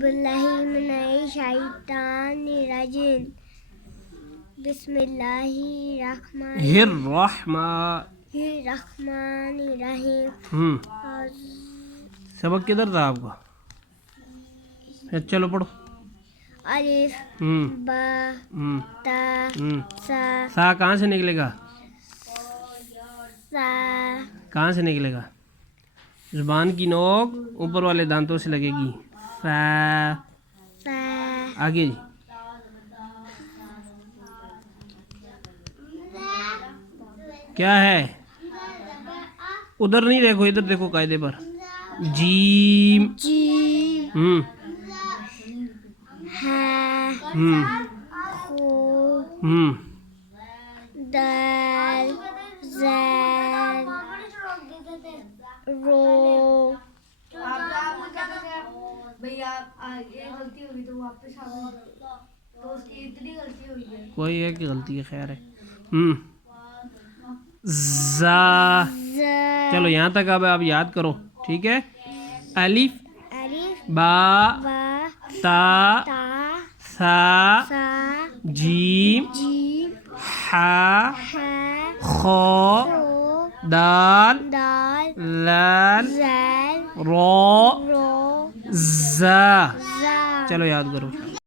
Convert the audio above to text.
باللہ من الشیطان الرجیم بسم اللہ الرحمن الرحیم. سبق کدھر تھا آپ کا؟ چلو پڑھو. الف با تا سا. سا کہاں سے نکلے گا؟ سا کہاں سے نکلے گا؟ زبان کی نوک اوپر والے دانتوں سے لگے گی. سا. سا آگے جی. کیا ہے؟ ادھر نہیں دیکھو، ادھر دیکھو قاعدے پر. جیم. جیم ہا خو دال زال رو. کوئی ایک غلطی ہے، خیر ہے. زا. چلو یہاں تک اب آپ یاد کرو، ٹھیک ہے. الف با تا سا جیم ہا خو دال لال رو زا. چلو یاد کرو.